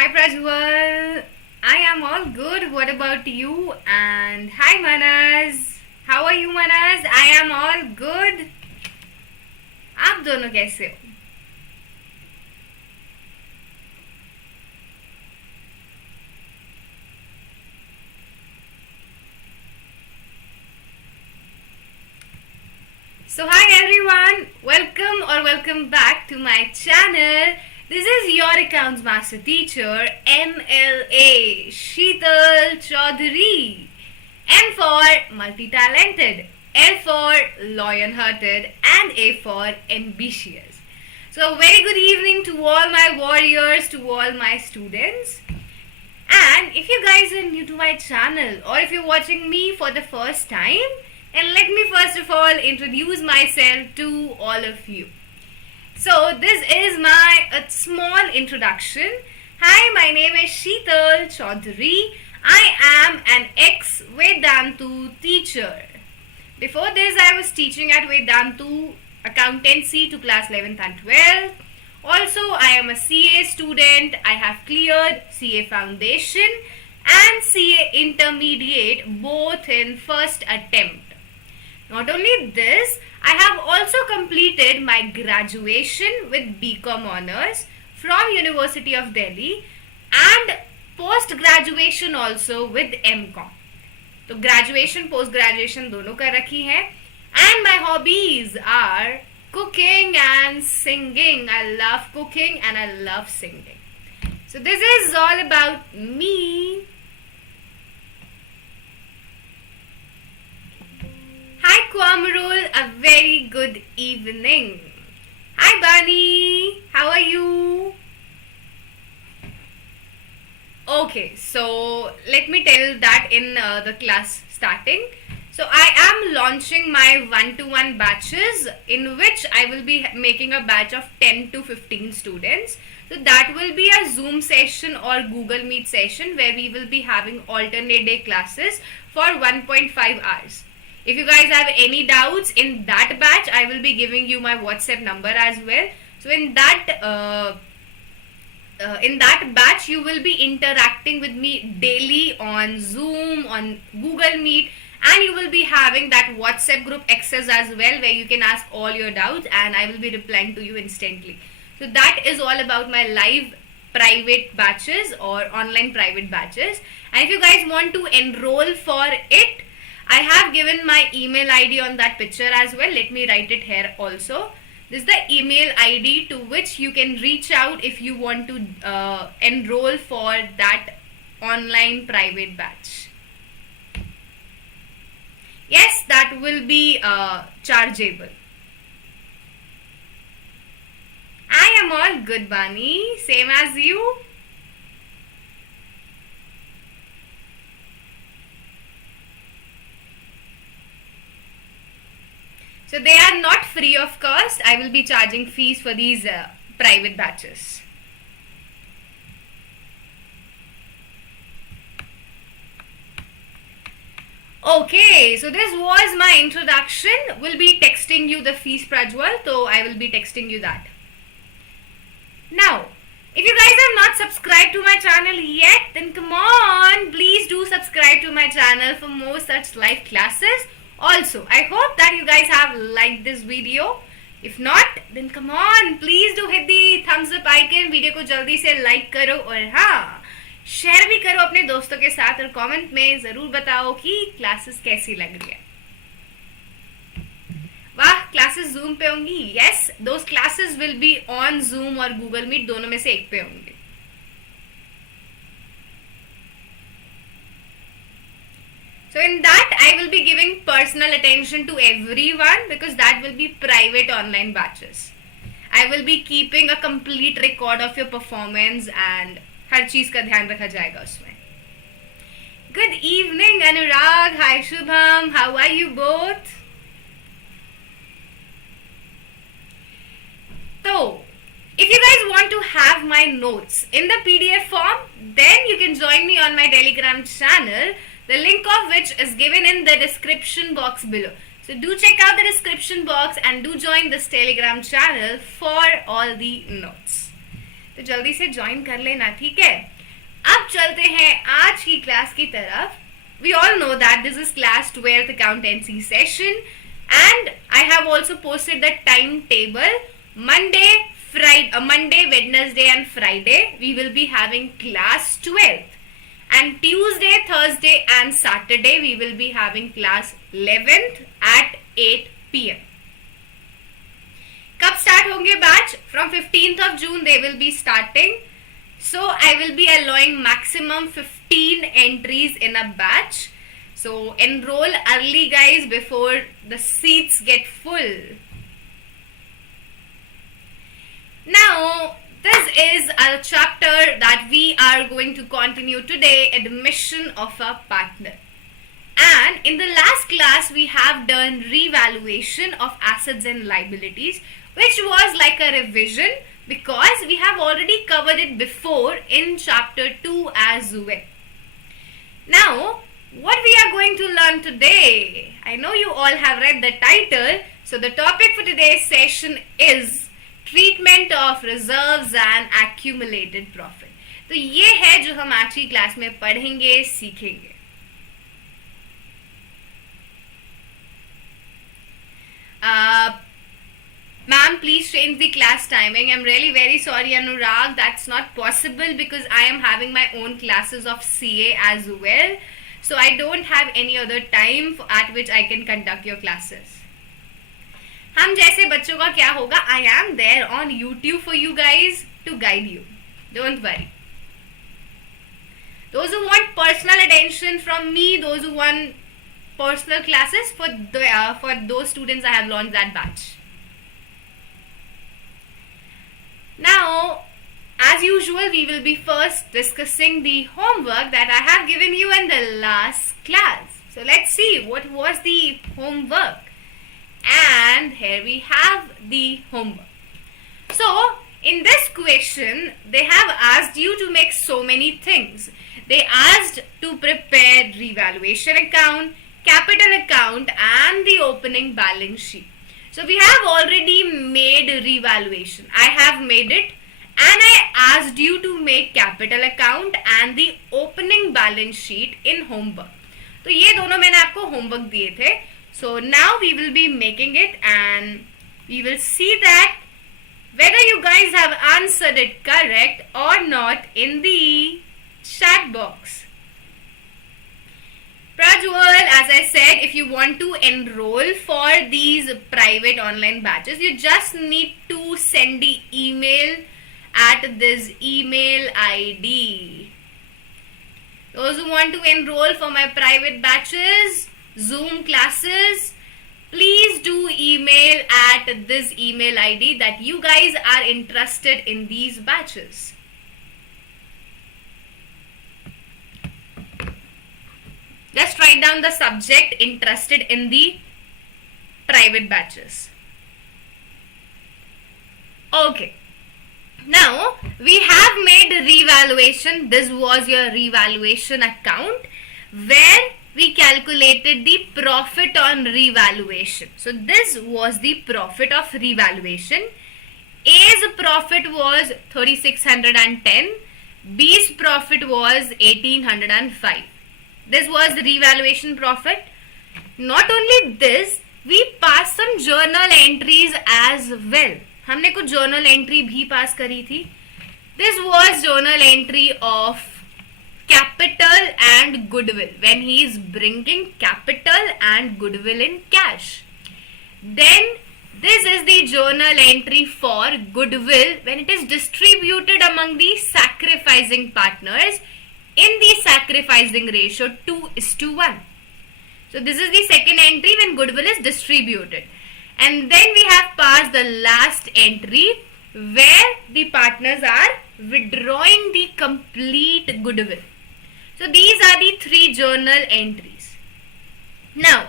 Hi Prajwal, I am all good. What about you? And hi Manas, how are you Manas? I am all good. आप दोनों कैसे हो? So hi everyone, welcome back to my channel. This is your accounts master teacher MLA Sheetal Choudhary. M for multi-talented, L for lion-hearted, and A for ambitious. So a very good evening to all my warriors, to all my students. And if you guys are new to my channel or if you're watching me for the first time, and let me first of all introduce myself to all of you. So this is my small introduction. Hi, my name is Sheetal Choudhary. I am an ex-Vedantu teacher. Before this, I was teaching at Vedantu Accountancy to class 11th and 12th. Also, I am a CA student. I have cleared CA Foundation and CA Intermediate both in first attempt. Not only this, I have also completed my graduation with BCom Honours from University of Delhi and post-graduation also with MCom. तो graduation post graduation दोनों कर रखी है and my hobbies are cooking and singing I love cooking and I love singing so this is all about me Hi Kwamarul, a very good evening. Hi Bani, how are you? Okay, so let me tell that in the class starting. So I am launching my one-to-one batches in which I will be making a batch of 10 to 15 students. So that will be a Zoom session or Google Meet session where we will be having alternate day classes for 1.5 hours. If you guys have any doubts in that batch, I will be giving you my WhatsApp number as well. So in that batch, you will be interacting with me daily on Zoom, on Google Meet, and you will be having that WhatsApp group access as well where you can ask all your doubts and I will be replying to you instantly. So that is all about my live private batches or online private batches. And if you guys want to enroll for it, I have given my email ID on that picture as well. Let me write it here also. This is the email ID to which you can reach out if you want to enroll for that online private batch. Yes, that will be chargeable. I am all good, Bani. Same as you. So they are not free of cost. I will be charging fees for these private batches. Okay, so this was my introduction. We'll be texting you the fees, Prajwal. So I will be texting you that. Now, if you guys have not subscribed to my channel yet, then come on, please do subscribe to my channel for more such live classes. Also, I hope that you guys have liked this video. If not, then come on, please do hit the thumbs up icon. Video को जल्दी से like करो और हाँ, share भी करो अपने दोस्तों के साथ और कमेंट में ज़रूर बताओ कि क्लासेस कैसी लग रही है. वाह, क्लासेस जूम पे होंगी. Yes, those classes will be on Zoom और Google Meet, दोनों में से एक पे होंगे. So in that, I will be giving personal attention to everyone because that will be private online batches. I will be keeping a complete record of your performance and हर चीज का ध्यान रखा जाएगा उसमें. Good evening, Anurag. Hi, Shubham. How are you both? So, if you guys want to have my notes in the PDF form, then you can join me on my Telegram channel, the link of which is given in the description box below. So do check out the description box and do join this Telegram channel for all the notes. तो जल्दी से join कर लेना, ठीक है। अब चलते हैं आज की क्लास की तरफ। We all know that this is class 12th accountancy session and I have also posted the timetable. Monday, Wednesday and Friday we will be having class 12th, and Tuesday, Thursday and Saturday we will be having class 11th at 8 p.m. कब start होंगे batch? From 15th of June they will be starting. So I will be allowing maximum 15 entries in a batch. So enroll early guys before the seats get full. Now this is a chapter that we are going to continue today, admission of a partner. And in the last class we have done revaluation of assets and liabilities, which was like a revision because we have already covered it before in chapter 2 as well. Now, what we are going to learn today? I know you all have read the title. So the topic for today's session is treatment of reserves and accumulated profit. तो ये है जो हम आज की class में पढ़ेंगे, सीखेंगे. Ma'am, please change the class timing. I'm really very sorry, Anurag. That's not possible because I am having my own classes of CA as well. So I don't have any other time at which I can conduct your classes. हम जैसे बच्चों का क्या होगा? I am there on YouTube for you guys to guide you. Don't worry. Those who want personal attention from me, those who want personal classes, for those students I have launched that batch. Now, as usual, we will be first discussing the homework that I have given you in the last class. So let's see what was the homework. And here we have the homework. So, in this question, they have asked you to make so many things. They asked to prepare revaluation account, capital account and the opening balance sheet. So we have already made revaluation. I have made it and I asked you to make capital account and the opening balance sheet in homework. तो ये दोनों मैंने आपको homework दिए थे. So now we will be making it and we will see that whether you guys have answered it correct or not in the chat box. Prajwal, as I said, if you want to enroll for these private online batches, you just need to send the email at this email ID. Those who want to enroll for my private batches, Zoom classes, please do email at this email ID that you guys are interested in these batches. Just write down the subject interested in the private batches. Okay. Now, we have made revaluation. This was your revaluation account where we calculated the profit on revaluation. So, this was the profit of revaluation. A's profit was 3610. B's profit was 1805. This was the revaluation profit. Not only this, we passed some journal entries as well. हमने कुछ journal entry भी pass करी थी. This was journal entry of capital and goodwill when he is bringing capital and goodwill in cash. Then this is the journal entry for goodwill when it is distributed among the sacrificing partners in the sacrificing ratio 2:1. So this is the second entry when goodwill is distributed. And then we have passed the last entry where the partners are withdrawing the complete goodwill. So these are the three journal entries. Now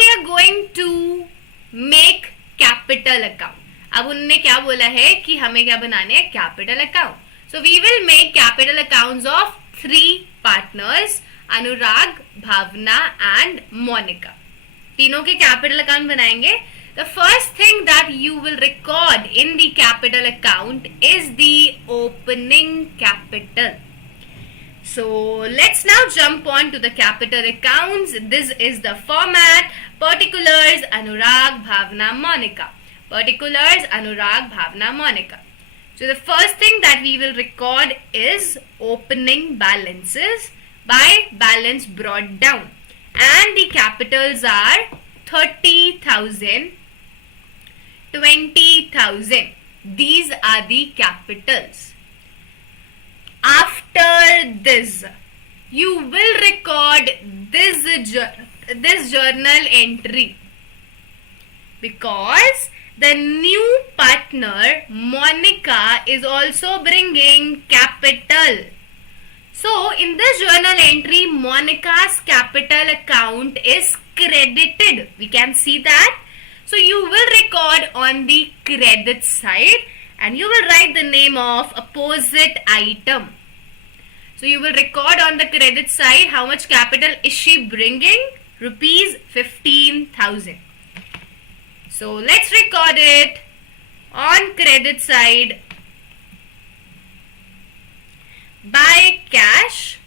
we are going to make capital account. अब उन्होंने क्या बोला है कि हमें क्या बनाने हैं? Capital account. So we will make capital accounts of 3 partners, Anurag, Bhavna and Monica. तीनों के कैपिटल अकाउंट बनाएंगे. The first thing that you will record in the capital account is the opening capital. So let's now jump on to the capital accounts. This is the format. Particulars, Anurag, Bhavna, Monica. Particulars, Anurag, Bhavna, Monica. So the first thing that we will record is opening balances by balance brought down. And the capitals are 30,000, 20,000. These are the capitals. After this, you will record this journal entry because the new partner Monica is also bringing capital. So in this journal entry, Monica's capital account is credited. We can see that. So you will record on the credit side and you will write the name of opposite item. So you will record on the credit side how much capital is she bringing? Rupees 15,000. So let's record it on credit side by cash.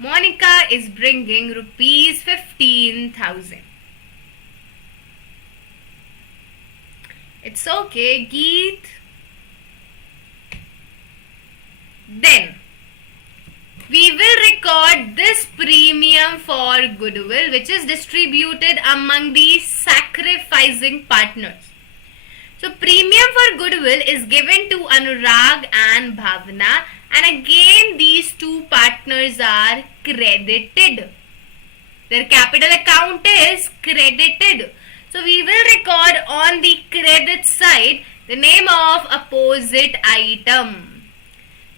Monica is bringing rupees 15,000. It's okay, Geet. Then we will record this premium for goodwill which is distributed among the sacrificing partners. So premium for goodwill is given to Anurag and Bhavna, and again these two partners are credited. Their capital account is credited. So we will record on the credit side the name of opposite item.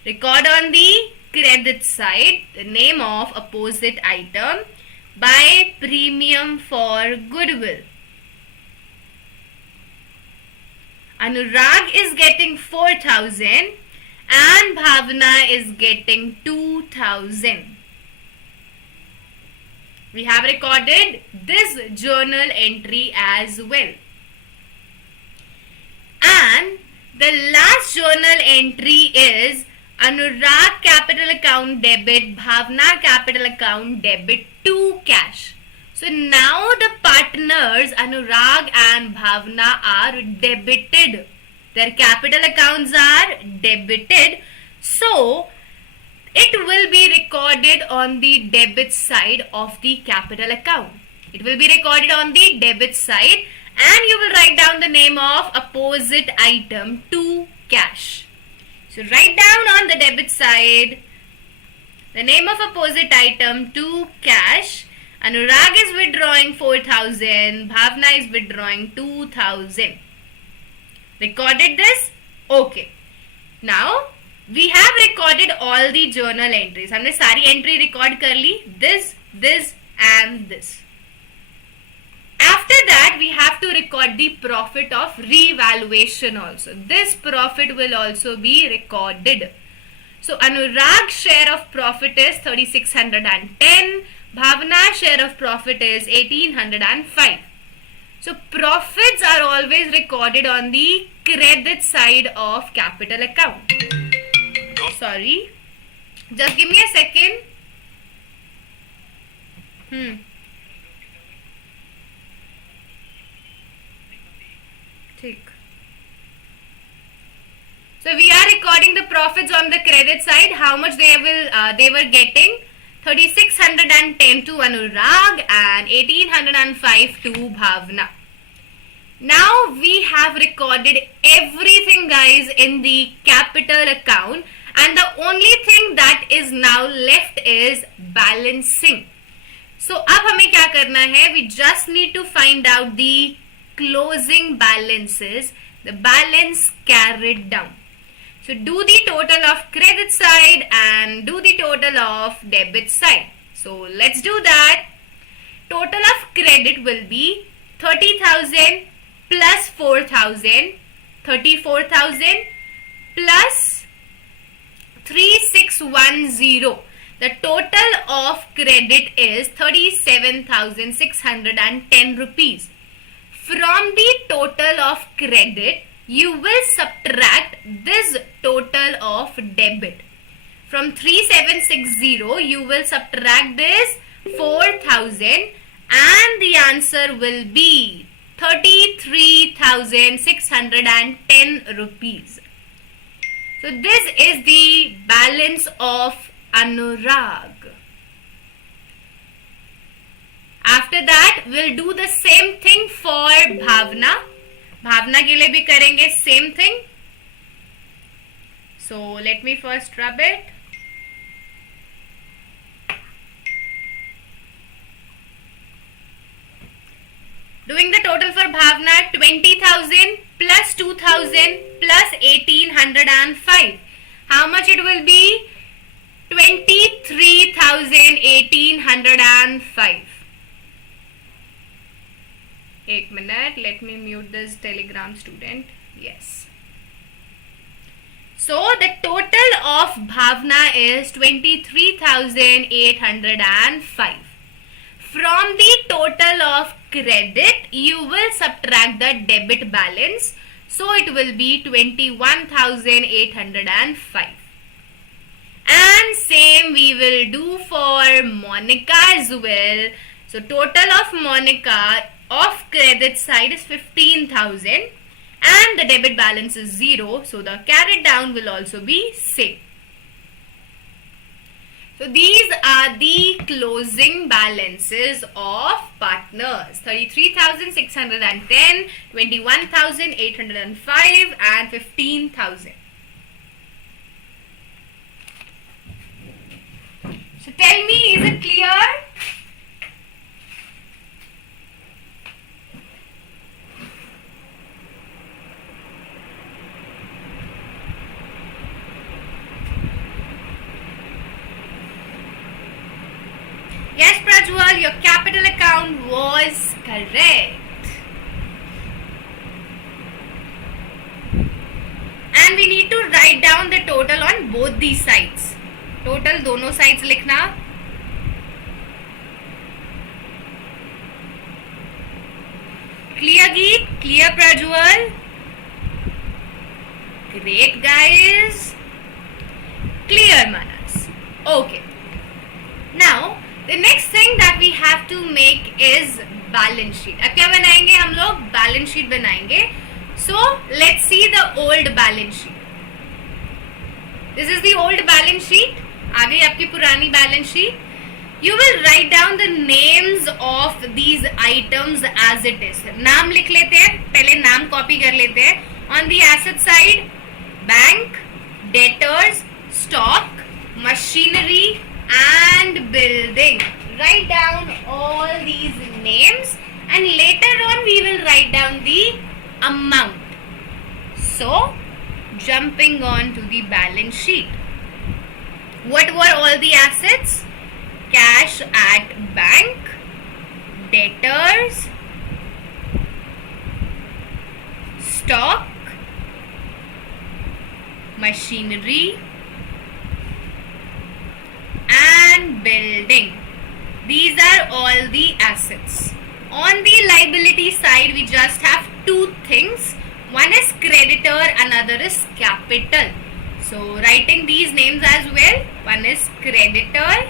Record on the credit side the name of opposite item by premium for goodwill. Anurag is getting 4,000 and Bhavna is getting 2,000. We have recorded this journal entry as well. And the last journal entry is Anurag capital account debit, Bhavna capital account debit to cash. So now the partners Anurag and Bhavna are debited. Their capital accounts are debited. So it will be recorded on the debit side of the capital account. It will be recorded on the debit side and you will write down the name of opposite item to cash. So write down on the debit side the name of opposite item to cash. Anurag is withdrawing 4,000, Bhavna is withdrawing 2,000. Recorded this? Okay. Now we have recorded all the journal entries. हमने सारी entry record कर ली. This and this. After that we have to record the profit of revaluation also. This profit will also be recorded. So Anurag's share of profit is 3,610. Bhavna's share of profit is 1,805. So profits are always recorded on the credit side of capital account. Sorry. Just give me a second. So we are recording the profits on the credit side. How much they were getting? 3,610 to Anurag and 1,805 to Bhavna. Now we have recorded everything, guys, in the capital account, and the only thing that is now left is balancing. So अब हमें क्या करना है? We just need to find out the closing balances, the balance carried down. So do the total of credit side and do the total of debit side. So let's do that. Total of credit will be 30,000 plus 4,000, 34,000 plus 3,610. The total of credit is 37,610 rupees. From the total of credit, you will subtract this total of debit. From 3760, you will subtract this 4000 and the answer will be 33,610 rupees. So this is the balance of Anurag. After that, we'll do the same thing for Bhavna. Bhavna के लिए भी करेंगे same thing. So let me first rub it. Doing the total for Bhavna, 20,000 plus 2,000 plus 1,805. How much it will be? 23,1805. 1 minute, let me mute this Telegram student. Yes. So the total of Bhavna is 23,805. From the total of credit, you will subtract the debit balance. So it will be 21,805. And same we will do for Monica as well. So total of Monica of credit side is 15,000 and the debit balance is 0. So the carried down will also be same. So these are the closing balances of partners: 33,610, 21,805 and 15,000. So tell me, is it clear? Yes, Prajwal, your capital account was correct. And we need to write down the total on both these sides. Total दोनों sides लिखना. Clear, Geet? Clear, Prajwal? Great, guys. Clear, Manas. Okay. Now, the next thing that we have to make is balance sheet. अब क्या बनाएंगे हम लोग? Balance sheet बनाएंगे. So let's see the old balance sheet. This is the old balance sheet. आ गई आपकी पुरानी balance sheet. You will write down the names of these items as it is. नाम लिख लेते हैं. पहले नाम copy कर लेते हैं. On the asset side, bank, debtors, stock, machinery and building. Write down all these names and later on we will write down the amount. So, jumping on to the balance sheet. What were all the assets? Cash at bank, debtors, stock, machinery and building. These are all the assets. On the liability side, we just have two things. One is creditor, another is capital. So, writing these names as well. One is creditor,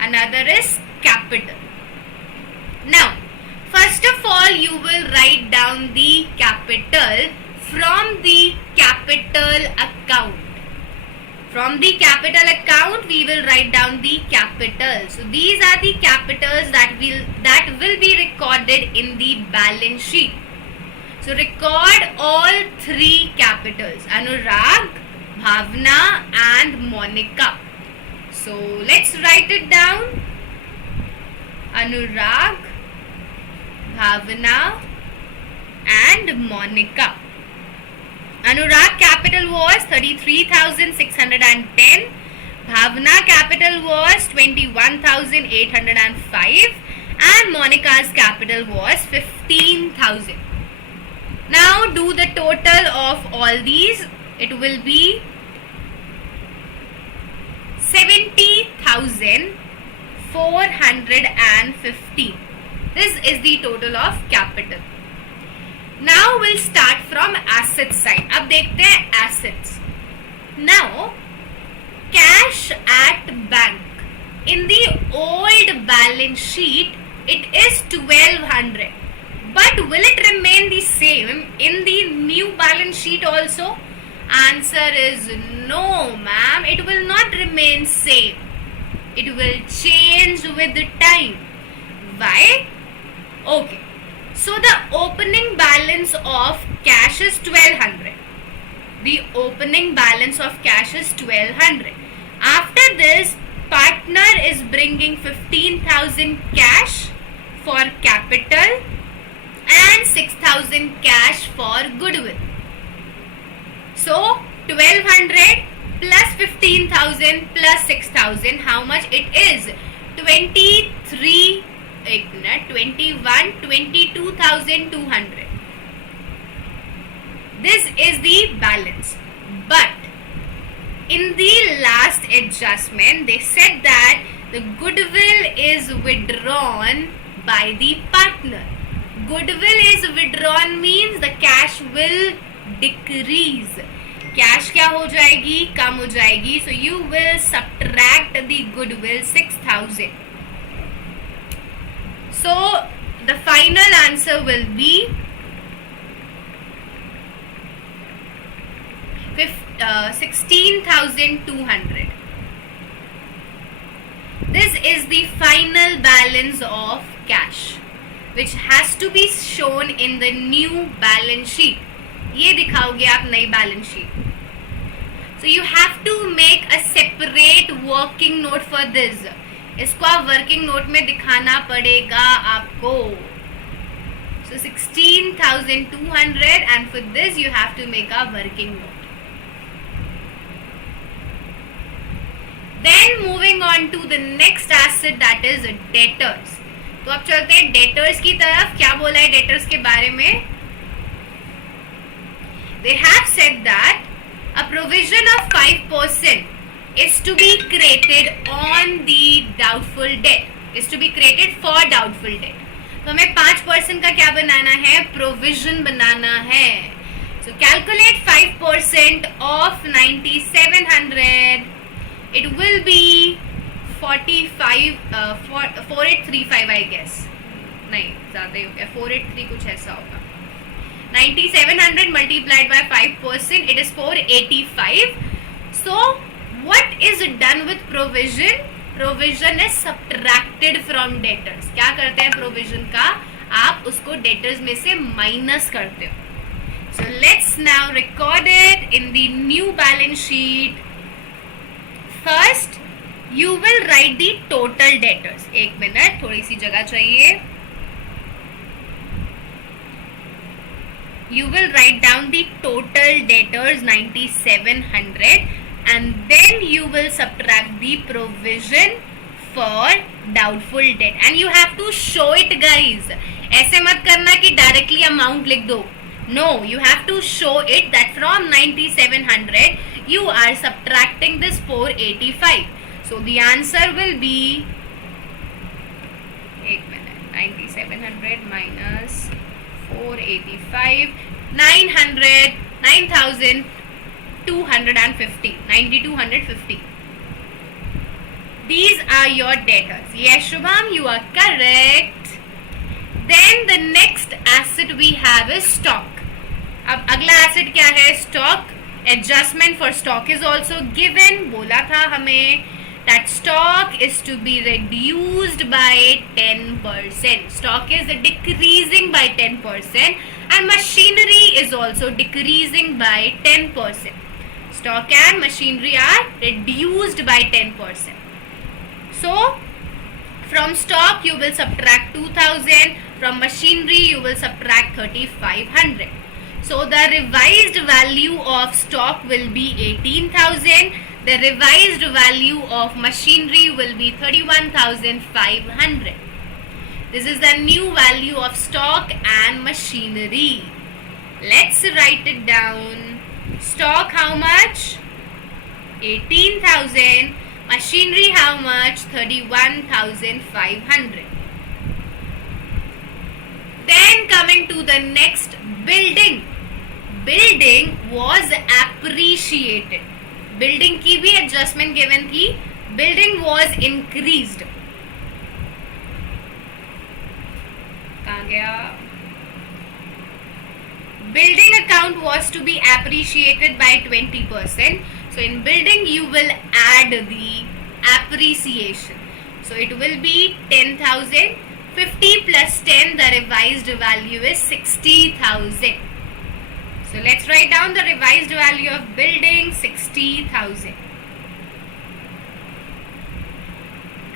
another is capital. Now, first of all, you will write down the capital from the capital account. From the capital account, we will write down the capital. So these are the capitals that will be recorded in the balance sheet. So record all three capitals: Anurag, Bhavna and Monica. So let's write it down. Anurag, Bhavna and Monica. Anurag capital was 33,610. Bhavna capital was 21,805 and Monica's capital was 15,000. Now do the total of all these. It will be 70,415. This is the total of capital. Now we'll start from asset side. अब देखते हैं assets. Now, cash at bank. In the old balance sheet, it is 1200. But will it remain the same in the new balance sheet also? Answer is no, ma'am. It will not remain same. It will change with the time. Why? Okay. So the opening balance of cash is 1200. The opening balance of cash is 1200. After this, partner is bringing 15,000 cash for capital and 6,000 cash for goodwill. So 1200 plus 15,000 plus 6,000, how much it is? 22,200. This is the balance. But in the last adjustment, they said that the goodwill is withdrawn by the partner. Goodwill is withdrawn means the cash will decrease. Cash क्या हो जाएगी? कम हो जाएगी. So you will subtract the goodwill 6,000. So the final answer will be 16,200. This is the final balance of cash, which has to be shown in the new balance sheet. ये दिखाओगे आप नई balance sheet. So you have to make a separate working note for this. इसको आप working note में दिखाना पड़ेगा आपको. So 16,200 and for this you have to make a working note. Then moving on to the next asset, that is debtors. तो अब चलते हैं debtors की तरफ. क्या बोला है debtors के बारे में? They have said that a provision of 5% is to be created on the doubtful debt. Is to be created for doubtful debt. तो हमें 5% का क्या बनाना है? Provision बनाना है. So calculate 5% of 9,700. It will be 4835 I guess. नहीं ज़्यादा ही हो गया. 483 कुछ ऐसा होगा. 9,700 multiplied by 5%, it is 485. So what is done with provision? Provision is subtracted from debtors. क्या करते हैं provision का? आप उसको debtors में से minus करते हो. So let's now record it in the new balance sheet. First, you will write the total debtors. एक मिनट, थोड़ी सी जगह चाहिए. You will write down the total debtors 9,700 and then you will subtract the provision for doubtful debt and you have to show it guys. ऐसे मत करना कि directly amount लिख दो. No, you have to show it that from 9,700 you are subtracting this 485. So the answer will be 9,700 minus 485, 9,250, 9,250. These are your debtors. Yes, Shubham, you are correct. Then the next asset we have is stock. अब अगला asset क्या है? Stock. Adjustment for stock is also given. बोला था हमें that stock is to be reduced by 10%. Stock is decreasing by 10% and machinery is also decreasing by 10%. Stock and machinery are reduced by 10%. So from stock you will subtract 2,000. From machinery you will subtract 3,500. So the revised value of stock will be 18,000. The revised value of machinery will be 31,500. This is the new value of stock and machinery. Let's write it down. Stock how much? 18,000. Machinery how much? 31,500. Then coming to the next, building. Building was appreciated. Building की भी adjustment given थी. Building was increased. कहाँ गया? Building account was to be appreciated by 20%. So in building you will add the appreciation. So it will be 10,000. 50 plus 10, the revised value is 60,000. So let's write down the revised value of building, 60,000.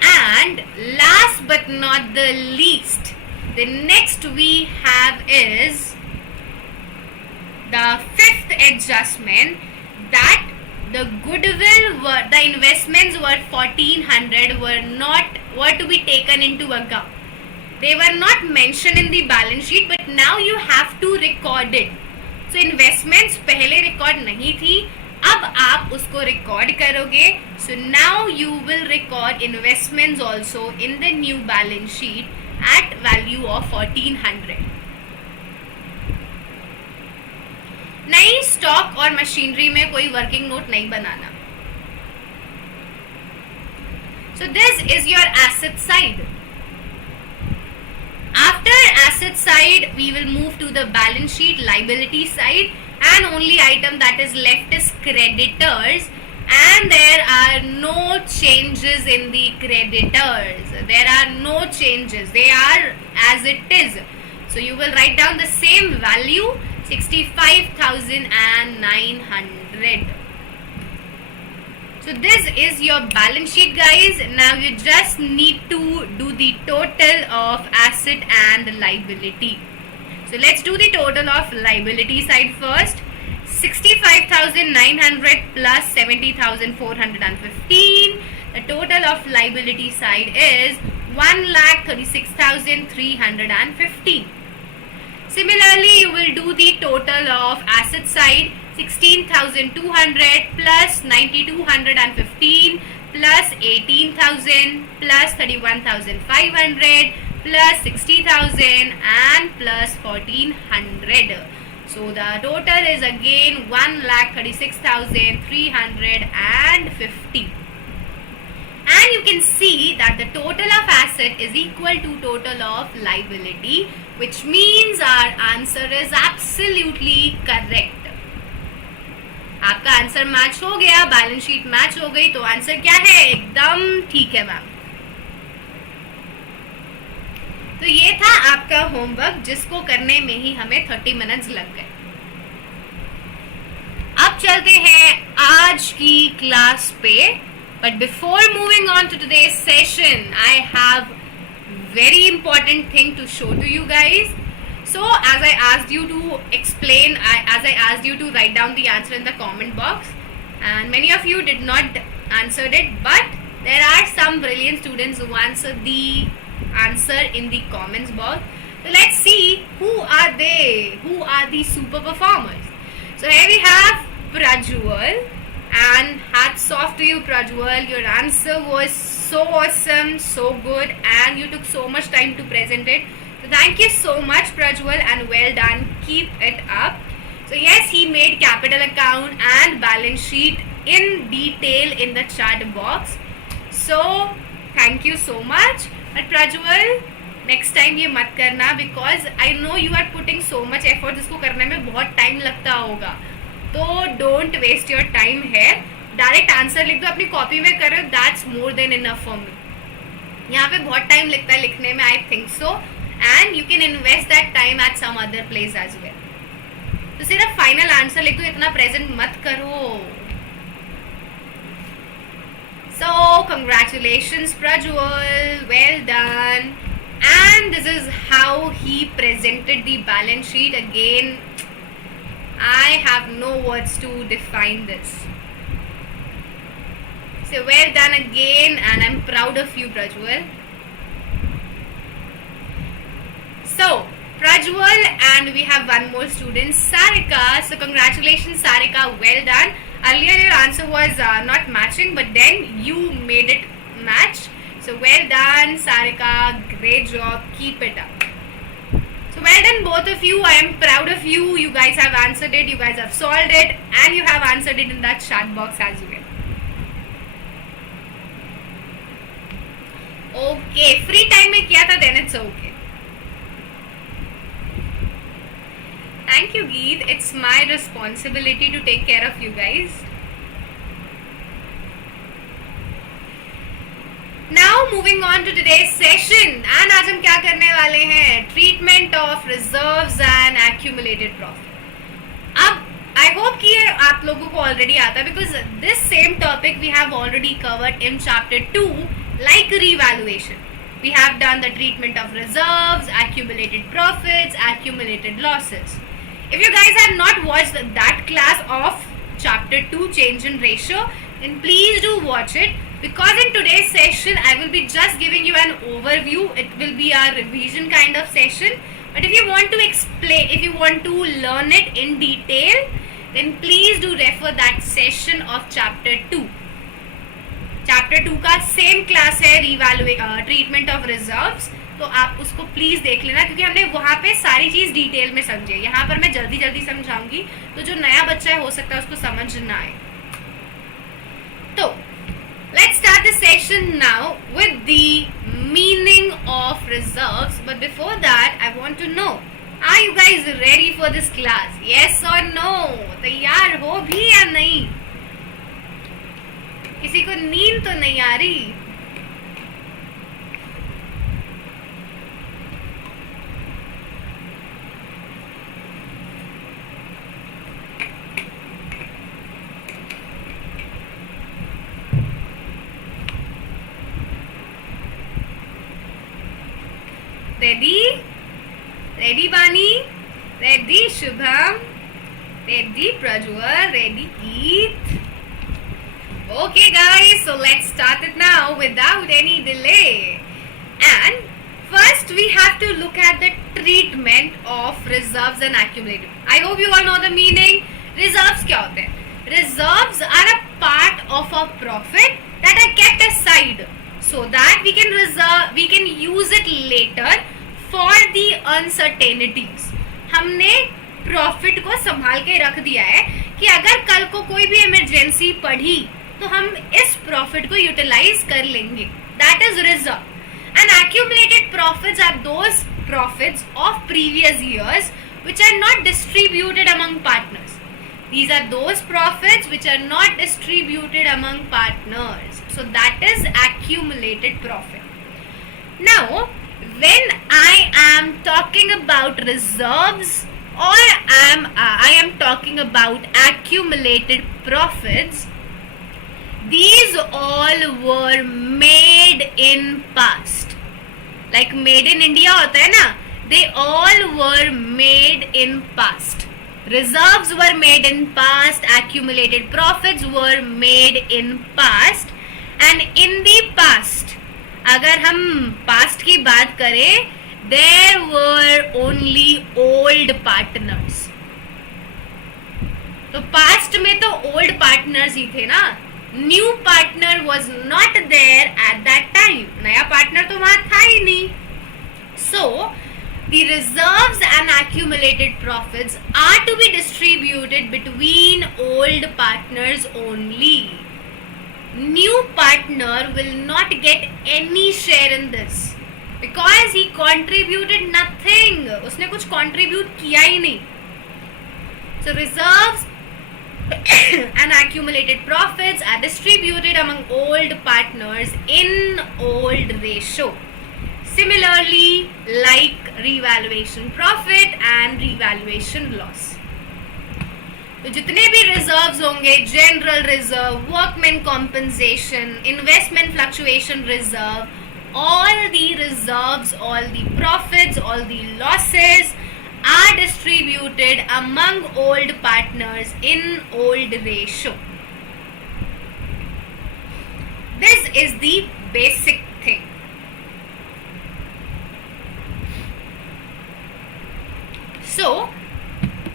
And last but not the least, the next we have is the fifth adjustment, that the goodwill were, the investments were 1400 were to be taken into account. They were not mentioned in the balance sheet, but now you have to record it. So investments पहले record नहीं थी, अब आप उसको record करोगे. So now you will record investments also in the new balance sheet at value of 1400. नई stock और machinery में कोई वर्किंग नोट नहीं बनाना. So this is your asset side. After asset side, we will move to the balance sheet liability side, and only item that is left is creditors, and there are no changes in the creditors. There are no changes. They are as it is. So you will write down the same value, 65,900. So this is your balance sheet, guys. Now you just need to do the total of asset and liability. So let's do the total of liability side first. 65,900 plus 70,415. The total of liability side is 1,36,315. Similarly, you will do the total of asset side. 16,200 plus 9,215 plus 18,000 plus 31,500 plus 60,000 and plus 1,400. So the total is again 1,36,350. And you can see that the total of asset is equal to total of liability, which means our answer is absolutely correct. आपका answer match हो गया, balance sheet match हो गई, तो answer क्या है? एकदम ठीक है मैम. तो ये था आपका होमवर्क, जिसको करने में ही हमें 30 मिनट्स लग गए. अब चलते हैं आज की क्लास पे. But before moving on to today's session, I have very important thing to show to you guys. So as I asked you to explain, as I asked you to write down the answer in the comment box, and many of you did not answered it, but there are some brilliant students who answered the answer in the comments box. So let's see who are they, who are the super performers. So here we have Prajwal, and hats off to you, Prajwal. Your answer was so awesome, so good, and you took so much time to present it. So thank you so much, Prajwal, and well done. Keep it up. So yes, he made capital account and balance sheet in detail in the chat box. So thank you so much. But Prajwal, next time ये मत करना, because I know you are putting so much effort. इसको करने में बहुत time लगता होगा, तो don't waste your time here. Direct answer लिख दो, अपनी कॉपी में करो. That's more than enough for me. यहाँ पे बहुत टाइम लगता है लिखने में, I think so, and you can invest that time at some other place as well. तो सिर्फ फाइनल आंसर लिख दो, इतना प्रेजेंट मत करो. सो congratulations Prajwal, well done. And this is how he presented the balance sheet. Again, I have no words to define this. So well done again, and I'm proud of you, Prajwal. So Prajwal, and we have one more student, Sarika. So congratulations, Sarika, well done. Earlier your answer was not matching, but then you made it match. So well done, Sarika, great job, keep it up. So well done both of you. I am proud of you. You guys have answered it, you guys have solved it, and you have answered it in that chat box as well. Okay, free time में किया था, then it's okay. Thank you, Geet. It's my responsibility to take care of you guys. Now moving on to today's session, and आज हम क्या करने वाले हैं? Treatment of reserves and accumulated profit. अब I hope कि ये आप लोगों को already आता है, because this same topic we have already covered in chapter 2, like revaluation. We have done the treatment of reserves, accumulated profits, accumulated losses. If you guys have not watched that class of chapter 2, change in ratio, then please do watch it, because in today's session I will be just giving you an overview. It will be a revision kind of session, but if you want to explain, if you want to learn it in detail, then please do refer that session of chapter 2. Chapter 2 का same class है treatment of reserves, तो आप उसको please देख लेना, क्योंकि हमने वहाँ पे सारी चीज डिटेल में समझे. यहाँ पर मैं जल्दी जल्दी समझाऊंगी, तो जो नया बच्चा है हो सकता है उसको समझ ना आए. तो let's start the session now with the meaning of reserves. But before that, I want to know, are you guys ready for this class? Yes or no? तैयार हो भी या नहीं? किसी को नींद तो नहीं आ रही? Ready? Ready Bani? Ready Shubham? Ready Prajwal? Ready Keith? Okay guys, so let's start it now without any delay. And first we have to look at the treatment of reserves and accumulated. I hope you all know the meaning. Reserves क्या होते हैं? Reserves are a part of a profit that are kept aside, so that we can use it later for the uncertainties. हमने profit को संभाल के रख दिया है कि अगर कल को कोई भी इमरजेंसी पड़ी तो हम इस प्रॉफिट को यूटिलाइज कर लेंगे. That is reserve. And accumulated profits are those profits of previous years which are not distributed among partners. These are those profits which are not distributed among partners. So that is accumulated profit. Now, when I am talking about reserves or I am talking about accumulated profits, these all were made in past. Like made in India होता है ना, they all were made in past. Reserves were made in past, accumulated profits were made in past, and in the past, अगर हम past की बात करें, there were only old partners. तो past में तो old partners ही थे ना. New partner was not there at that time. नया partner तो वहाँ था ही नहीं. So the reserves and accumulated profits are to be distributed between old partners only. New partner will not get any share in this because he contributed nothing. उसने कुछ contribute किया ही नहीं. So reserves and accumulated profits are distributed among old partners in old ratio. Similarly, like revaluation profit and revaluation loss. तो जितने भी reserves होंगे, general reserve, workman compensation, investment fluctuation reserve, all the reserves, all the profits, all the losses are distributed among old partners in old ratio. This is the basic thing. So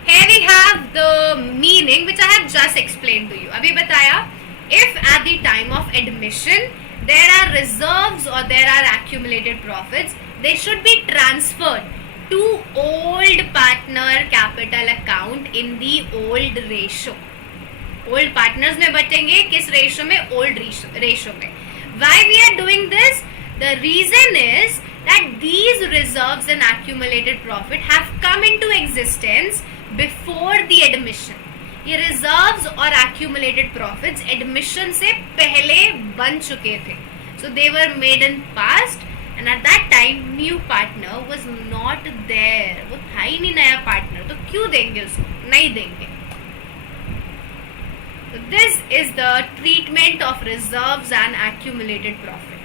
here we have the meaning which I have just explained to you. अभी बताया, if at the time of admission there are reserves or there are accumulated profits, they should be transferred to old partner capital account in the old ratio. Old partners में बचेंगे किस ratio में? Old ratio में. Why we are doing this? The reason is that these reserves and accumulated profit have come into existence before the admission. ये reserves और accumulated profits admission से पहले बन चुके थे. So they were made in past and at that time new partner was not there. वो था ही नहीं नया partner, तो क्यों देंगे उसको? नहीं देंगे. So this is the treatment of reserves and accumulated profit.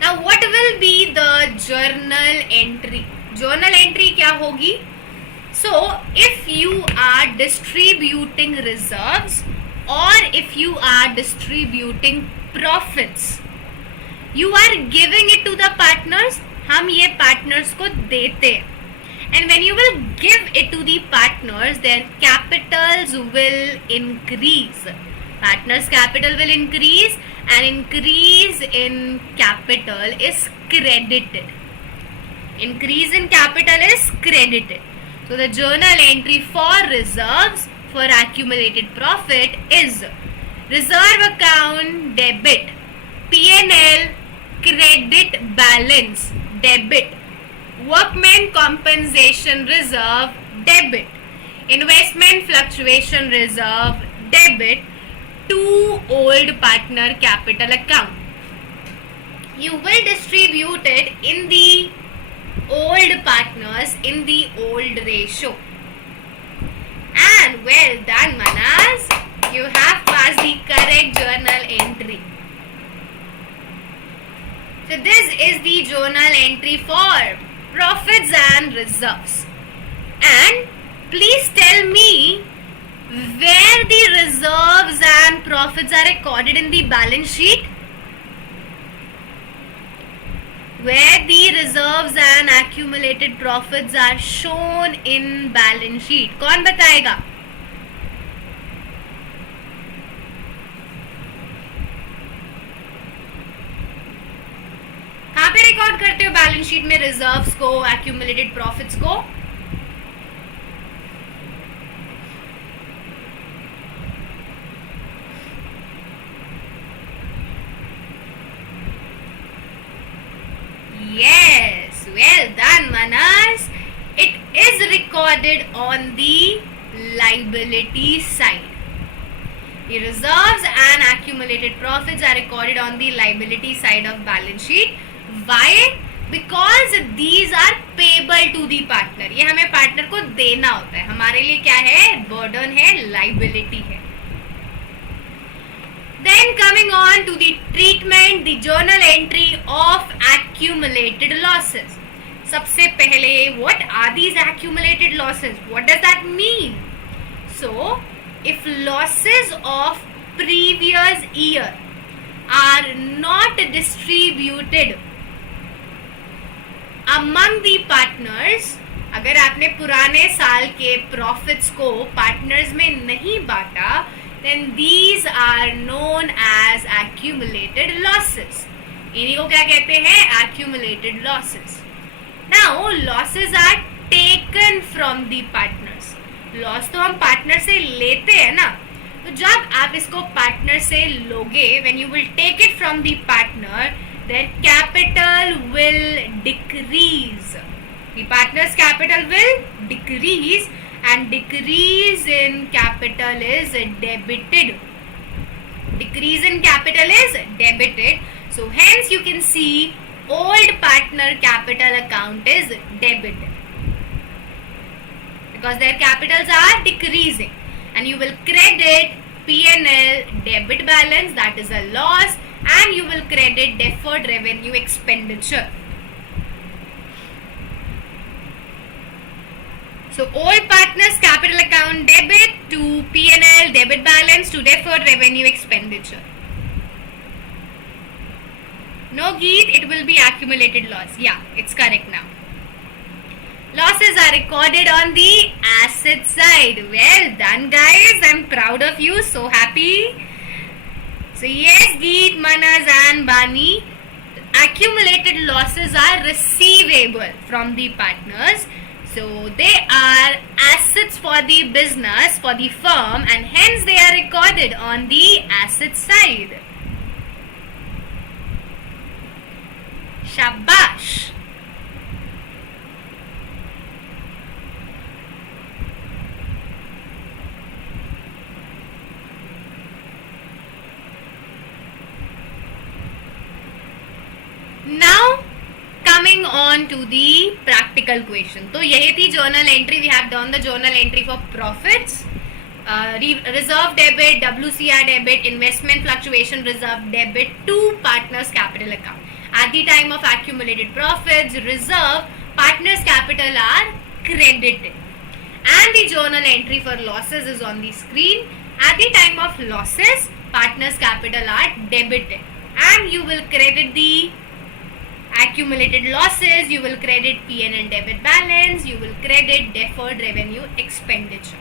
Now what will be the journal entry? Journal entry क्या होगी? So if you are distributing reserves or if you are distributing profits, you are giving it to the partners. हम ये partners को देते हैं. And when you will give it to the partners, their capitals will increase. Partners' capital will increase and increase in capital is credited. Increase in capital is credited. So the journal entry for reserves for accumulated profit is reserve account debit, P&L credit balance debit, workman compensation reserve debit, investment fluctuation reserve debit to old partner capital account. You will distribute it in the old partners in the old ratio. And well done, Manas. You have passed the correct journal entry. So this is the journal entry for profits and reserves. And please tell me where the reserves and profits are recorded in the balance sheet. Where the reserves and accumulated profits are shown in balance sheet. कौन बताएगा? कहाँ पे record करते हो balance sheet में reserves को, accumulated profits को? Yes, well done, Manas. It is recorded on the liability side. The reserves and accumulated profits are recorded on the liability side of balance sheet. Why? Because these are payable to the partner. ये हमें partner को देना होता है. हमारे लिए क्या है? बर्डन है, लाइबिलिटी है. Then coming on to the treatment, the journal entry of accumulated losses. सबसे पहले, what are these accumulated losses? What does that mean? So, if losses of previous year are not distributed among the partners, अगर आपने पुराने साल के profits को partners में नहीं बांटा, then these are known as accumulated losses. इन्हीं को क्या कहते हैं? Accumulated losses. Now, losses are taken from the partners. Loss तो हम पार्टनर से लेते हैं ना, तो जब आप इसको पार्टनर से लोगे, when you will take it from the partner, their capital will decrease. The partner's capital will decrease and decrease in capital is debited. Decrease in capital is debited. So hence you can see old partner capital account is debited because their capitals are decreasing, and you will credit P&L debit balance, that is a loss, and you will credit deferred revenue expenditure. So old partners capital account debit to P&L debit balance to deferred revenue expenditure. No, Geet, it will be accumulated loss. Yeah, it's correct now. Losses are recorded on the asset side. Well done, guys. I'm proud of you. So happy. So yes, Geet, Manas and Bani, accumulated losses are receivable from the partners. So they are assets for the business, for the firm, and hence they are recorded on the asset side. Shabash. Now coming on to the practical question. So यही थी journal entry. We have done the journal entry for profits, reserve debit, WCR debit, investment fluctuation reserve debit to partners capital account. At the time of accumulated profits, reserve partners capital are credited, and the journal entry for losses is on the screen. At the time of losses, partners capital are debited, and you will credit the accumulated losses, you will credit P&L debit balance, you will credit deferred revenue expenditure.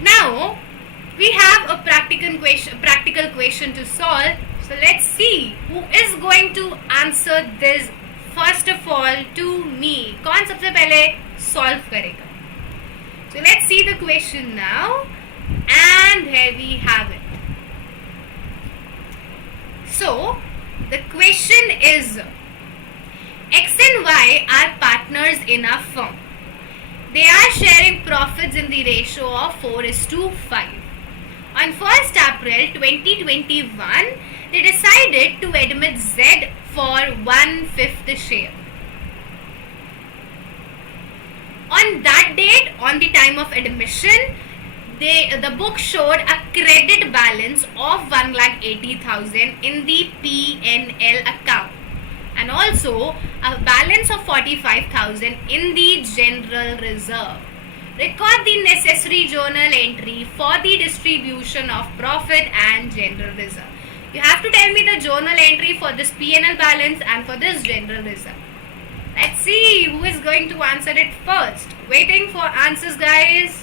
Now we have a practical question to solve. So let's see who is going to answer this first of all to me. कौन सबसे पहले solve करेगा? So let's see the question now, and here we have it. So the question is, X and Y are partners in a firm. They are sharing profits in the ratio of 4:5. On 1st April 2021, they decided to admit Z for 1/5 share. On that date, on the time of admission, the book showed a credit balance of 1,80,000 in the P&L account, and also a balance of 45,000 in the general reserve. Record the necessary journal entry for the distribution of profit and general reserve. You have to tell me the journal entry for this P&L balance and for this general reserve. Let's see who is going to answer it first. Waiting for answers, guys.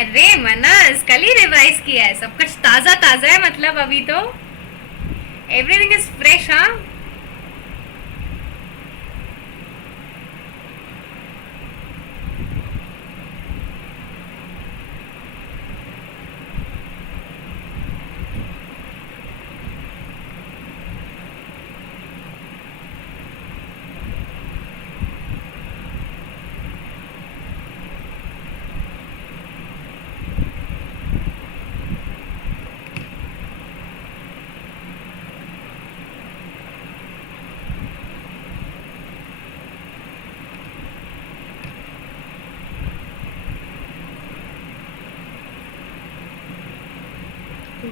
अरे मनस, कल ही revise किया है, सब कुछ ताज़ा ताज़ा है, मतलब अभी तो एवरीथिंग इज फ्रेश. हाँ,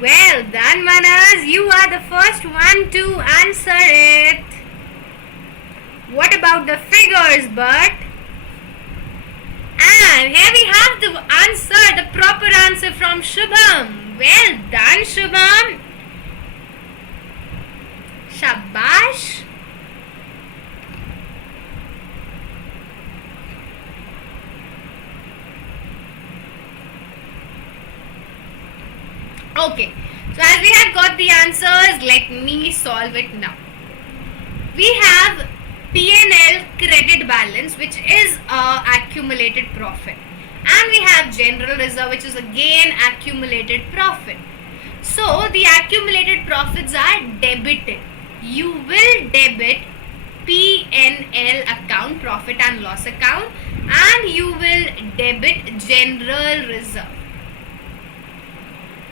well done, Manas. You are the first one to answer it. What about the figures, but? And here we have the answer, the proper answer from Shubham. Well done, Shubham. Shabash. Okay, so as we have got the answers, let me solve it now. We have P&L credit balance, which is accumulated profit, and we have general reserve, which is again accumulated profit. So the accumulated profits are debited. You will debit P&L account, profit and loss account, and you will debit general reserve.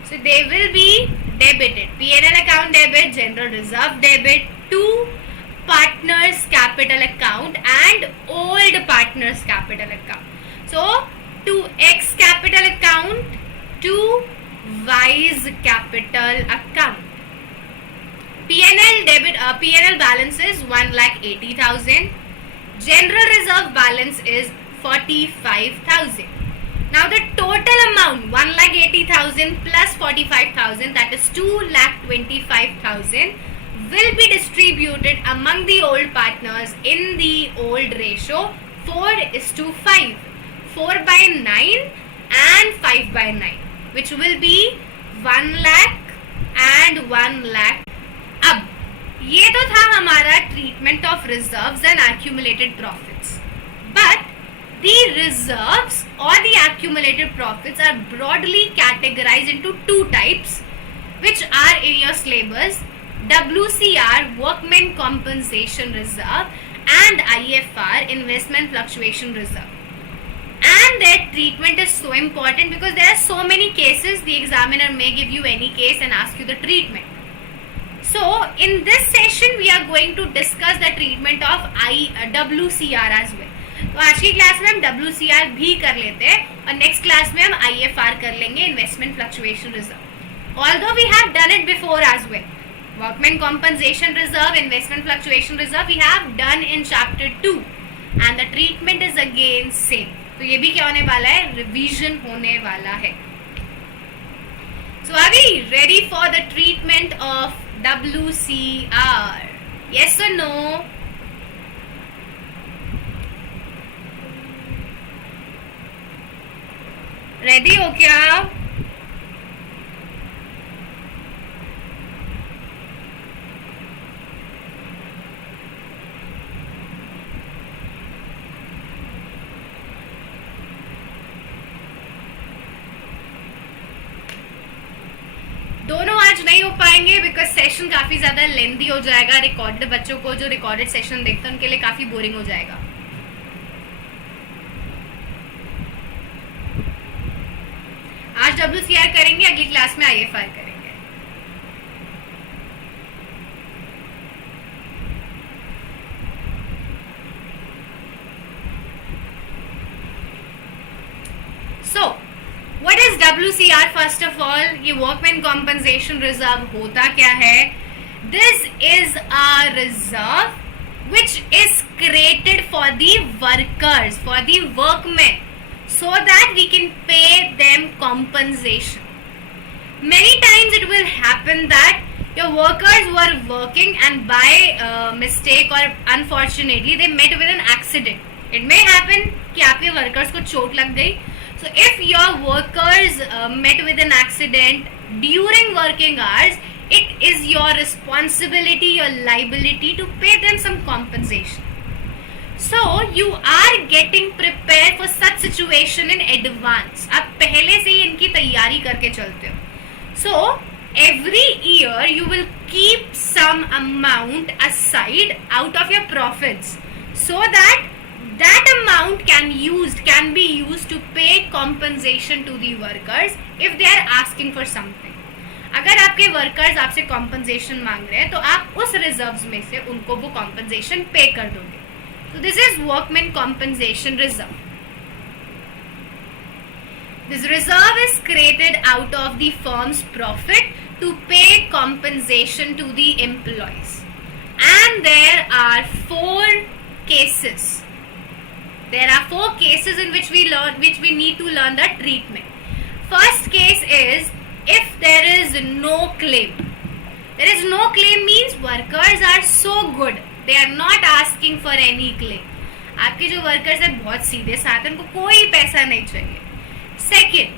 So they will be debited. P&L account debit, general reserve debit to partners capital account and old partners capital account. So to X capital account to Y's capital account. P&L debit, P&L balance is 1,80,000. General reserve balance is 45,000. Now the total amount 1,80,000 plus 45,000, that is 2,25,000, will be distributed among the old partners in the old ratio 4:5, 4/9 and 5/9, which will be 1 lakh and 1 lakh. अब ये तो था हमारा treatment of reserves and accumulated profits. But the reserves or the accumulated profits are broadly categorized into two types, which are in your syllabus: WCR, Workmen Compensation Reserve, and IFR, Investment Fluctuation Reserve. And their treatment is so important because there are so many cases. The examiner may give you any case and ask you the treatment. So in this session we are going to discuss the treatment of WCR as well. तो आज की class में हम WCR भी कर लेते हैं और नेक्स्ट क्लास में हम IFR कर लेंगे, investment fluctuation reserve. Although we have done it before as well, workmen compensation reserve, investment fluctuation reserve we have done in chapter 2 and the treatment is again same. तो ये भी क्या होने वाला है, रिवीजन होने वाला है. So are we ready for the treatment of WCR? Yes or no? Ready हो क्या? दोनों आज नहीं हो पाएंगे बिकॉज सेशन काफी ज्यादा लेंथी हो जाएगा. रिकॉर्डेड बच्चों को जो रिकॉर्डेड सेशन देखते हैं उनके लिए काफी बोरिंग हो जाएगा. आज WCR करेंगे, अगली क्लास में IFR करेंगे. So, what is WCR first of all? ये वर्कमैन कॉम्पनसेशन रिजर्व होता क्या है? This is a reserve which is created for the workers, for the workmen, so that we can pay them compensation. Many times it will happen that your workers were working and by mistake or unfortunately they met with an accident. It may happen कि आपके workers को चोट लग गई. So if your workers met with an accident during working hours, it is your responsibility, your liability to pay them some compensation. So you are getting prepared for such situation in advance. आप पहले से ही इनकी तैयारी करके चलते हो. So every year you will keep some amount aside out of your profits so that that amount can be used to pay compensation to the workers if they are asking for something. अगर आपके workers आपसे compensation मांग रहे हैं तो आप उस reserves में से उनको वो कॉम्पनसेशन पे कर दोगे. So this is workmen compensation reserve. This reserve is created out of the firm's profit to pay compensation to the employees. And there are four cases. There are four cases in which we need to learn the treatment. First case is if there is no claim. There is no claim means workers are so good, they are not asking for any claim. आपके जो workers हैं बहुत सीधे साथ, उनको कोई पैसा नहीं चाहिए. Second,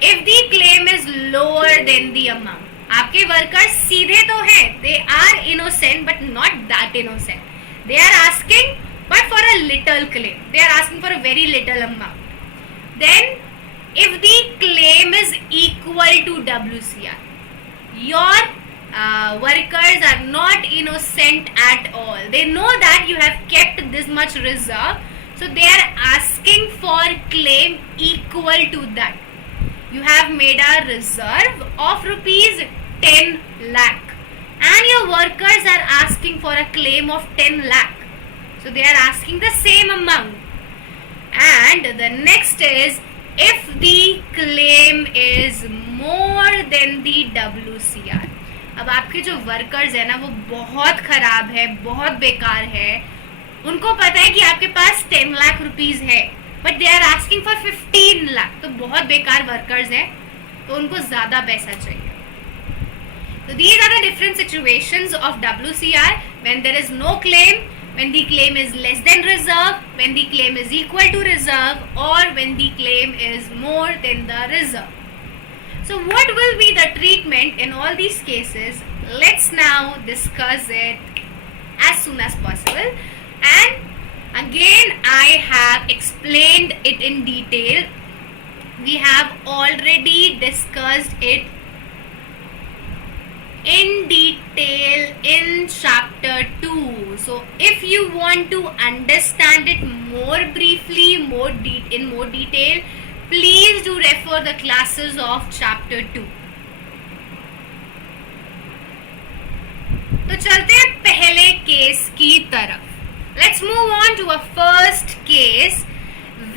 if the claim is lower than the amount. आपके वर्कर्स सीधे तो हैं, they are innocent but not that innocent. They are asking but for a little claim. They are asking for a very little amount. Then, if the claim is equal to WCR, your workers are not innocent at all. They know that you have kept this much reserve, so they are asking for claim equal to that. You have made a reserve of rupees 10 lakh and your workers are asking for a claim of 10 lakh. So they are asking the same amount. And the next is if the claim is more than the WCR. अब आपके जो workers है ना वो बहुत खराब है, बहुत बेकार है. उनको पता है कि आपके पास 10 लाख रुपीस है but they are asking for 15 lakh. तो बहुत बेकार वर्कर्स है तो उनको ज़्यादा पैसा चाहिए. So these are the different situations of WCR: when there is no claim, when the claim is less than reserve, when the claim is equal to reserve, or when the claim is more than the reserve. So what will be the treatment in all these cases? Let's now discuss it as soon as possible. And again, I have explained it in detail. We have already discussed it in detail in chapter 2. So if you want to understand it more briefly, in more detail, please do refer the classes of chapter 2. तो चलते हैं पहले case की तरफ. Let's move on to a first case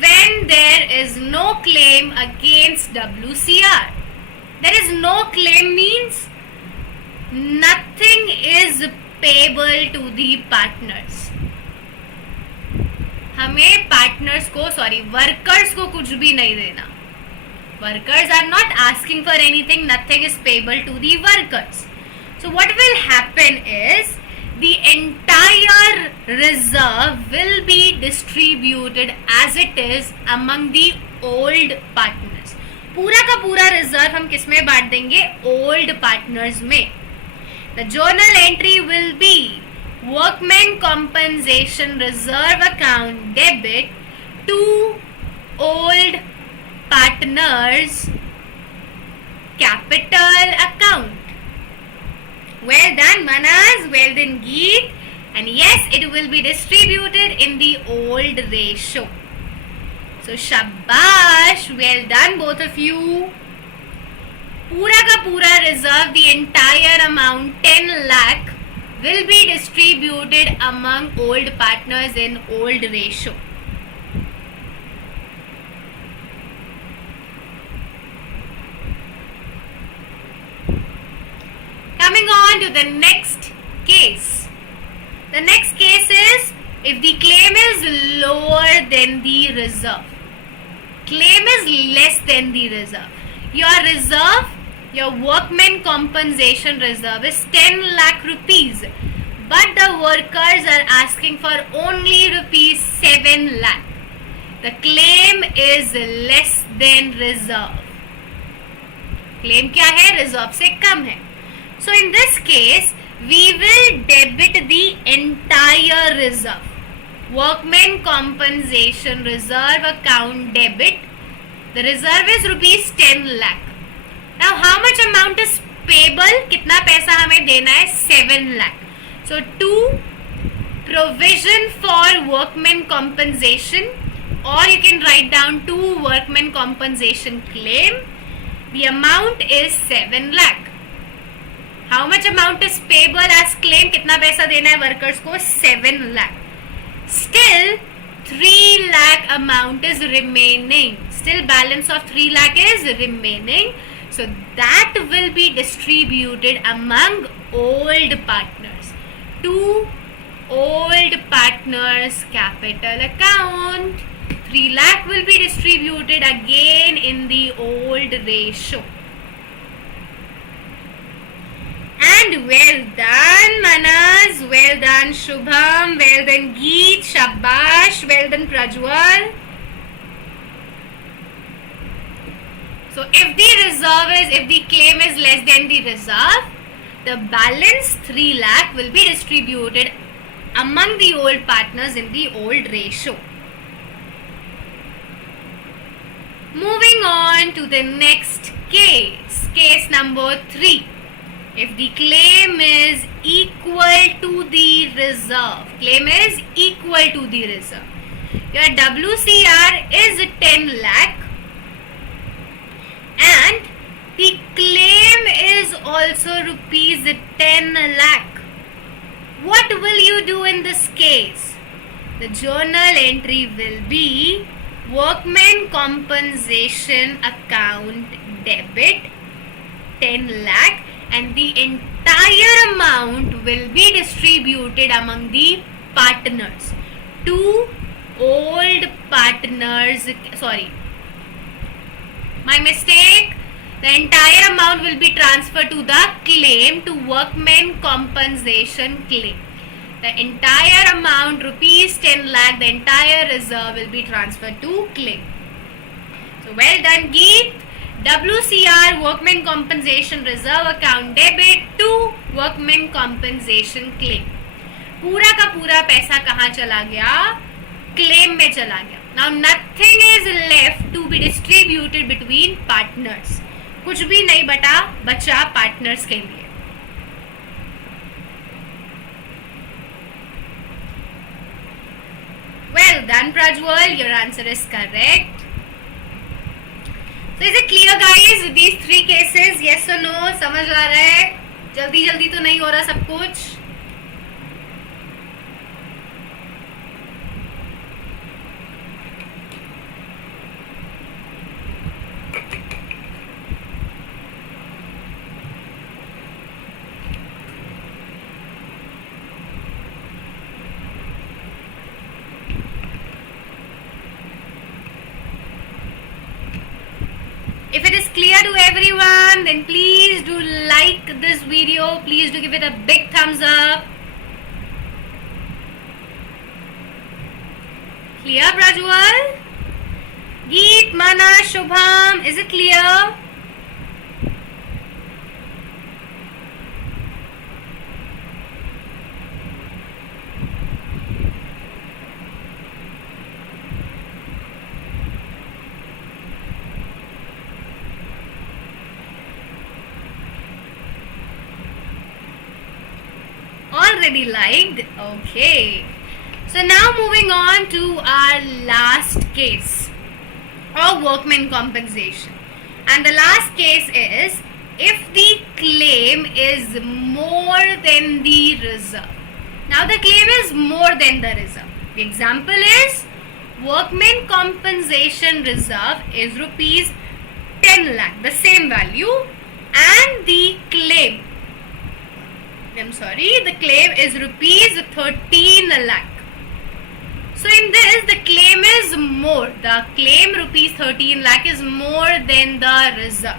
when there is no claim against WCR. There is no claim means nothing is payable to the partners. हमें partners को workers को कुछ भी नहीं देना. Workers are not asking for anything. Nothing is payable to the workers. So what will happen is the entire reserve will be distributed as it is among the old partners. पूरा का पूरा reserve हम किस में बांट देंगे? Old partners में. The journal entry will be workmen compensation reserve account debit to old partners capital account. Well done Manas, well done Geet, and yes, it will be distributed in the old ratio. So shabash, well done both of you. पूरा का पूरा reserve, the entire amount 10 lakh will be distributed among old partners in old ratio. Coming on to the next case. The next case is if the claim is lower than the reserve. Claim is less than the reserve. Your reserve, your workmen compensation reserve is 10 lakh rupees, but the workers are asking for only rupees 7 lakh. The claim is less than reserve. Claim क्या है? Reserve से कम है. So in this case, we will debit the entire reserve. Workmen compensation reserve account debit. The reserve is rupees 10 lakh. Now how much amount is payable? कितना पैसा हमें देना है? 7 lakh. So to provision for workmen compensation, or you can write down to workmen compensation claim, the amount is 7 lakh. How much amount is payable as claim? कितना पैसा देना है workers को? 7 lakh. Still 3 lakh amount is remaining. Still balance of 3 lakh is remaining. So that will be distributed among old partners. To old partners capital account. 3 lakh will be distributed again in the old ratio. And well done Manas, well done Shubham, well done Geet, Shabash, well done Prajwal. So if the claim is less than the reserve, the balance 3 lakh will be distributed among the old partners in the old ratio. Moving on to the next case, case number 3. If the claim is equal to the reserve, claim is equal to the reserve. Your WCR is 10 lakh and the claim is also rupees 10 lakh. What will you do in this case? The journal entry will be workmen compensation account debit 10 lakh and the entire amount will be distributed among the partners. To old partners, sorry, my mistake. the entire amount will be transferred to the claim, to workmen compensation claim. The entire amount, rupees 10 lakh, the entire reserve will be transferred to claim. So well done, Geet. WCR, workmen compensation reserve account, debit to workmen compensation claim. पूरा का पूरा पैसा कहाँ चला गया? Claim में चला गया. Now nothing is left to be distributed between partners. कुछ भी नहीं बचा पार्टनर्स के लिए. Well done, Prajwal. Your answer is correct. So is it clear, guys? These three cases, yes or no? समझ आ रहा है? जल्दी जल्दी तो नहीं हो रहा सब कुछ. If it is clear to everyone, then please do like this video. Please do give it a big thumbs up. Clear, Prajwal? Geet, Mana, Shubham, is it clear? Already liked. Okay. So now moving on to our last case of workmen compensation. And the last case is if the claim is more than the reserve. Now the claim is more than the reserve. The example is workmen compensation reserve is rupees 10 lakh, the same value, and the claim is rupees 13 lakh. So in this, the claim is more. The claim rupees 13 lakh is more than the reserve.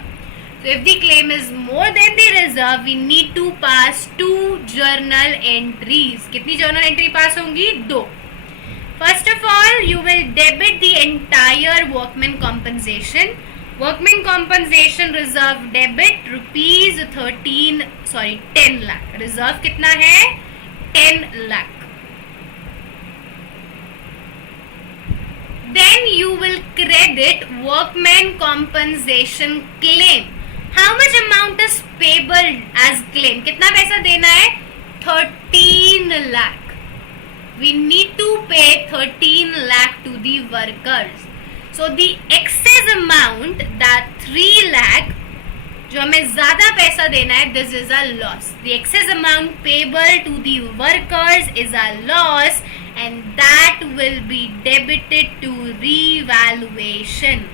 So if the claim is more than the reserve, we need to pass 2 journal entries. कितनी journal entry pass होंगी? 2. First of all, you will debit the entire workmen compensation. Workmen compensation reserve debit rupees 10 lakh. Reserve कितना है? 10 lakh. Then you will credit workmen compensation claim. How much amount is payable as claim? कितना पैसा देना है? 13 lakh. We need to pay 13 lakh to the workers. So the excess amount, that 3 lakh, जो हमें ज़्यादा पैसा देना है, this is a loss. The excess amount payable to the workers is a loss, and that will be debited to revaluation.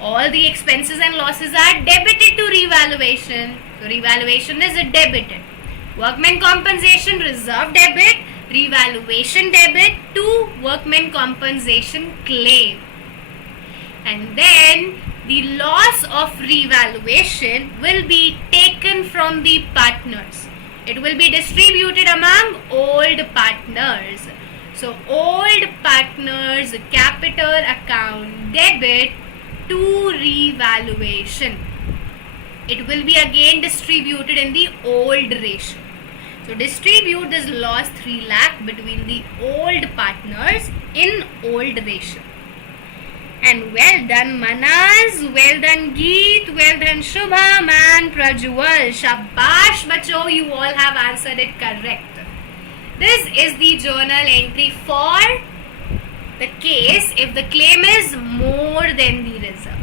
All the expenses and losses are debited to revaluation. So revaluation is debited. Workmen compensation reserve debit, revaluation debit to workmen compensation claim. And then the loss of revaluation will be taken from the partners. It will be distributed among old partners. So old partners capital account debit to revaluation. It will be again distributed in the old ratio. So distribute this loss 3 lakh between the old partners in old ratio. And well done Manas, well done Geet, well done Shubham and Prajwal. Shabash bacho, you all have answered it correct. This is the journal entry for the case if the claim is more than the reserve.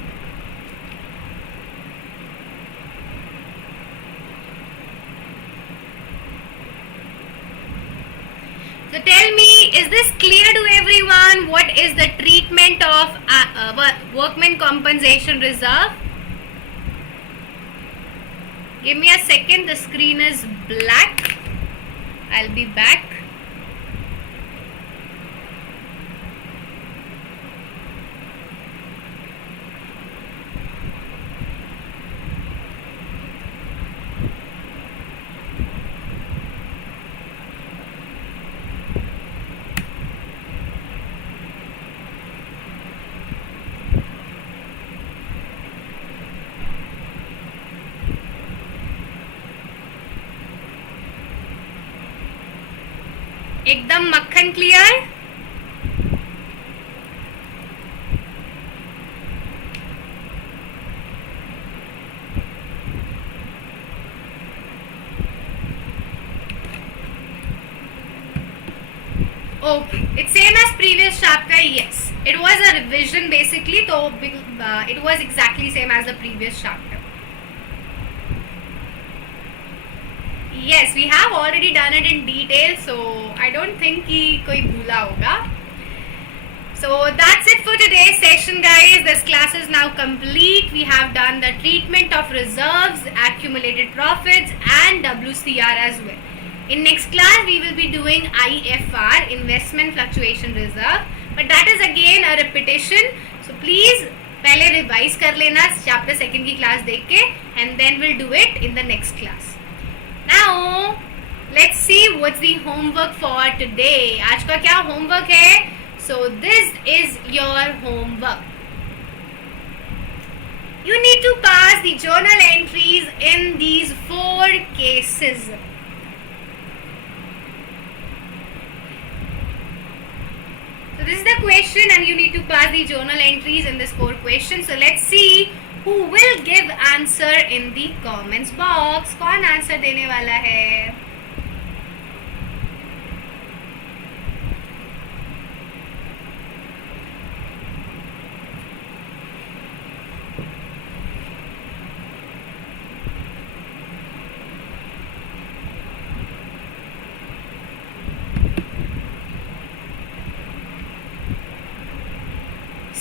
So tell me, is this clear to everyone? What is the treatment of workmen compensation reserve? Give me a second, the screen is black. I'll be back. एकदम मक्खन clear? Okay, it's same as previous chapter. Yes, it was a revision basically, so it was exactly same as the previous chapter. Yes, we have already done it in detail, so I don't think कि कोई भूला होगा. So that's it for today's session, guys. This class is now complete. We have done the treatment of reserves, accumulated profits, and WCR as well. In next class, we will be doing IFR, Investment Fluctuation Reserve. But that is again a repetition. So please, पहले revise कर लेना chapter 2 की class देख के, and then we'll do it in the next class. Now, let's see what's the homework for today. आज का क्या homework है? So this is your homework. You need to pass the journal entries in these 4 cases. So this is the question and you need to pass the journal entries in this 4 questions. So let's see who will give answer in the comments box. कौन answer देने वाला है?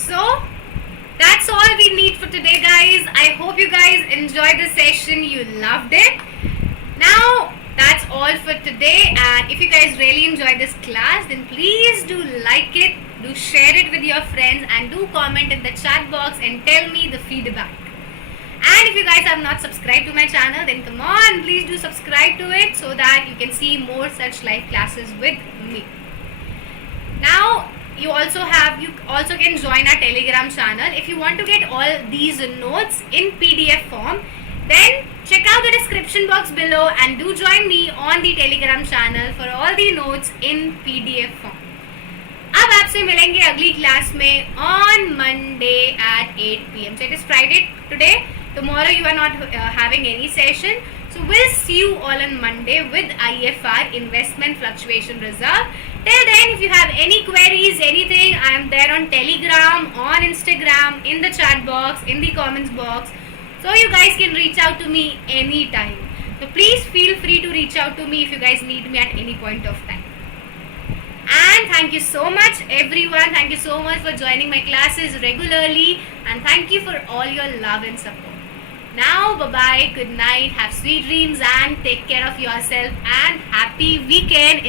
So that's all we need for today, guys. I hope you guys enjoyed the session. You loved it. Now that's all for today, and if you guys really enjoyed this class, then please do like it, do share it with your friends, and do comment in the chat box and tell me the feedback. And if you guys have not subscribed to my channel, then come on, please do subscribe to it so that you can see more such live classes with me. Now you also can join our Telegram channel. If you want to get all these notes in PDF form, then check out the description box below and do join me on the Telegram channel for all the notes in PDF form. अब आपसे मिलेंगे अगली class में on Monday at 8 PM. So it is Friday today. Tomorrow you are not having any session. So we'll see you all on Monday with IFR, Investment Fluctuation Reserve. Till then, if you have any queries, anything, I am there on Telegram, on Instagram, in the chat box, in the comments box. So you guys can reach out to me anytime. So please feel free to reach out to me if you guys need me at any point of time. And thank you so much everyone. Thank you so much for joining my classes regularly. And thank you for all your love and support. Now, bye-bye, good night, have sweet dreams and take care of yourself and happy weekend.